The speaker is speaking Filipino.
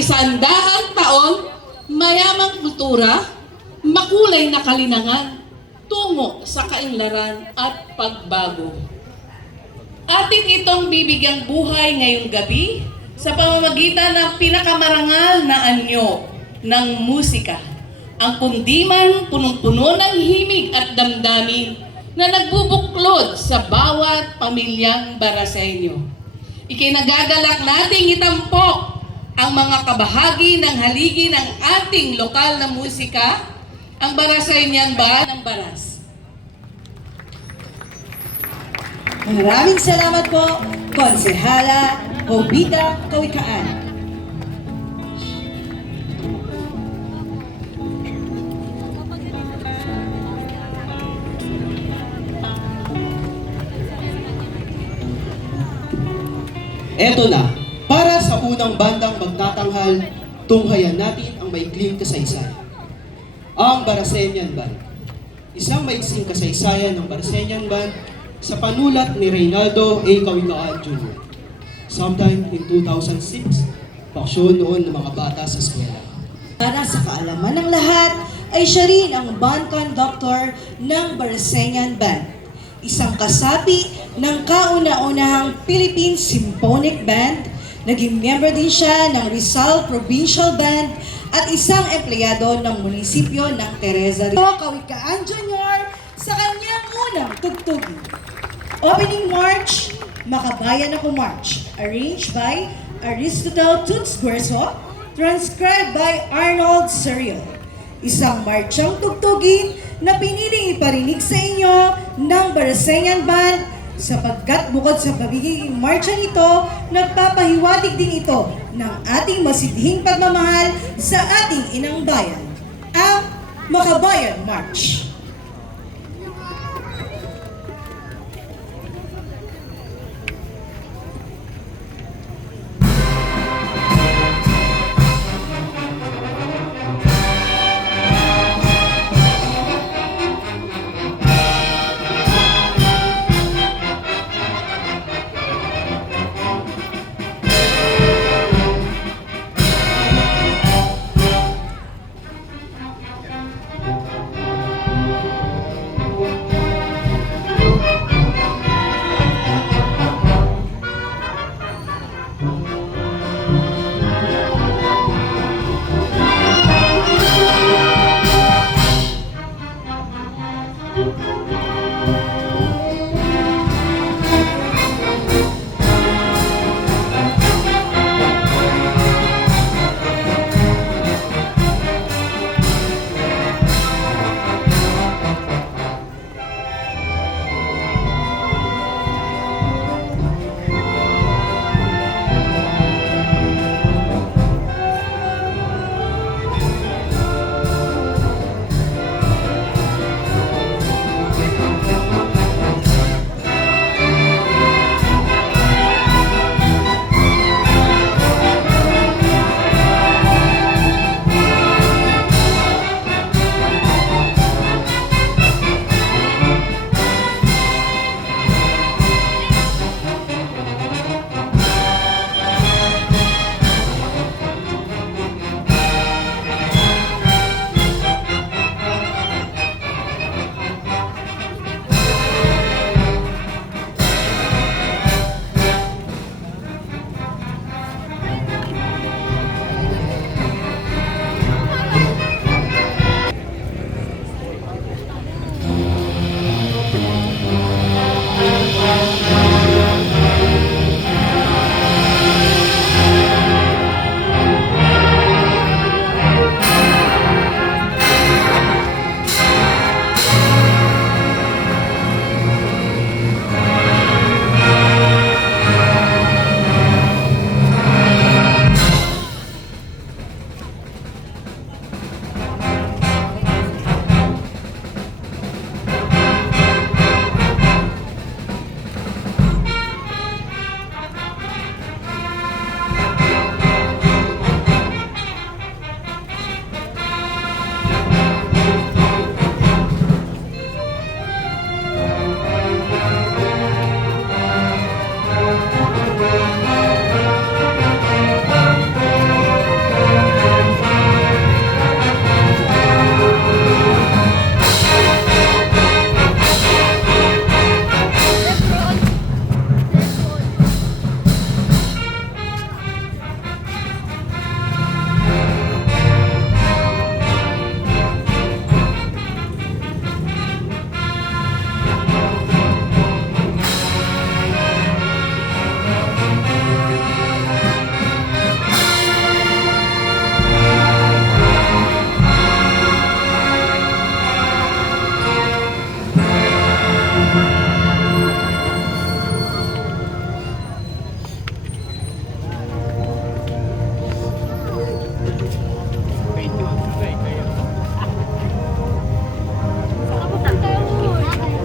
100 taon, mayamang kultura, makulay na kalinangan, tungo sa kainlaran at pagbago. Atin itong bibigyang buhay ngayong gabi sa pamamagitan ng pinakamarangal na anyo ng musika. Ang kundiman punong-puno ng himig at damdamin na nagbubuklod sa bawat pamilyang Baraseño. Ikinagagalak nating itampok ang mga kabahagi ng haligi ng ating lokal na musika, ang Baraseñan Band ng Baras. Maraming salamat po, Konsehala Obida Kawikaan. Eto na, para sa unang bandang magtatanghal, tunghayan natin ang maikling kasaysayan. Ang Baraseñan Band. Isang maiksing kasaysayan ng Baraseñan Band sa panulat ni Reynaldo A. Kawikaan Jr. Sometime in 2006, paksyon noon ng mga bata sa eskwela. Para sa kaalaman ng lahat, ay siya rin ang band conductor ng Baraseñan Band. Isang kasapi ng kauna-unahang Philippine Symphonic Band, naging member din siya ng Rizal Provincial Band at isang empleyado ng munisipyo ng Teresa Kawikaan Jr. sa kanyang unang tugtugin. Opening March, Makabayan Ako March, arranged by Aristotle Toots Guerzo, transcribed by Arnold Serial. Isang marchang tugtugin na piniling iparinig sa inyo ng Baraseñan Band sapagkat bukod sa pagiging marcha nito, nagpapahiwatig din ito ng ating masidhing pagmamahal sa ating inang bayan, ang Makabayan March.